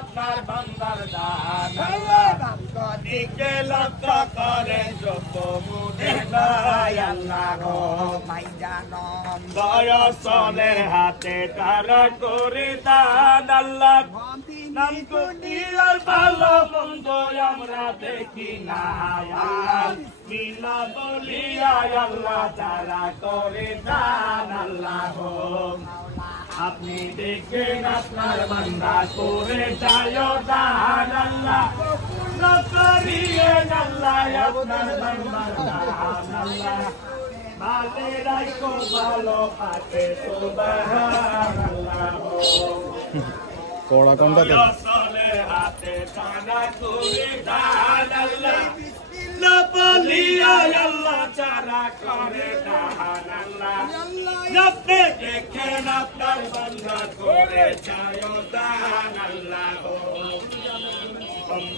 আপনার বান্দার দান দিকে লক্ষ্য করে যত মুদের ভাই আল্লাহ গো দয়াসনের হাতে তারা করে দান আল্লাহ নাম কুটির ভালো মন্দ আমরা দেখি না বিনা বলিয়া আল্লাহ তারা করে দান আল্লাহ গো আপনি দেখবেন আপনার বান্দা করে যায় দান আল্লাহ নকরিয়ে আল্লাহ আপনার বান্দার দান আল্লাহ ভালো রাখো ভালো পাতে সুবহানাল্লাহ কোড়া কোনটাতে হাতে টানা করে দান আল্লাহ না বলিয়া আল্লাহ চারা করে দান আল্লাহ আপনি দেখেন আপনার বান্দা করে যায় দান আল্লাহ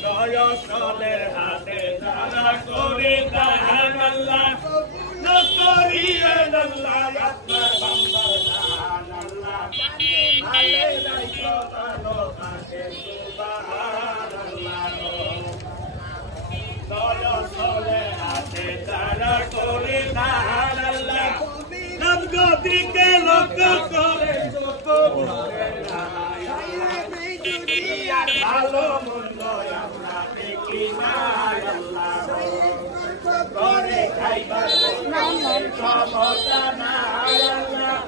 দয়াসনের হাতে তারা করে দান আল্লাহ না করিয়ে আল্লাহ আপনার বান্দার দান আল্লাহ ভালো রাখো ভালো থাকে সুবহানাল্লাহ দয়াসনের হাতে তারা করে দান আল্লাহ নাম গদিকে লক্ষ্য করে যত ভালো মন্দ আমরা দেখি না আল্লাহ করে খাইবার ক্ষমতা না আল্লাহ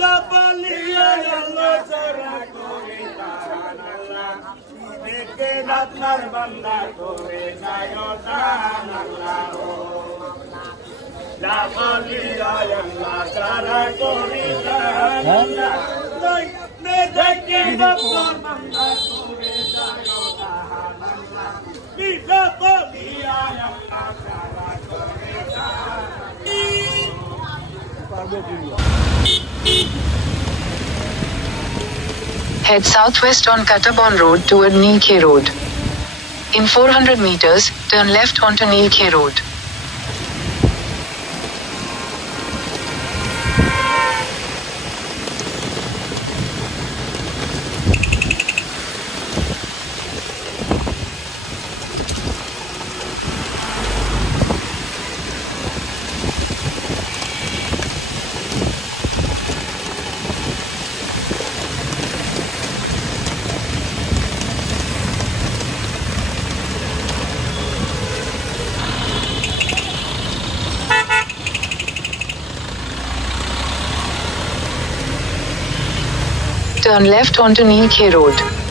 লাপালিয়া আল্লাহ যারা করে দান আল্লাহ দেখেন আপনার বান্দা করে যায় দান আল্লাহ লাপালিয়া আল্লাহ যারা করে দান আল্লাহ দেখেন আপনার বান্দা করে যায় দান আল্লাহ লাপালিয়া আল্লাহ যারা করে দান Head southwest on Katabon Road toward Nilkhe Road. In 400 meters, turn left onto Nilkhe Road. Turn left onto Nilkhe Road.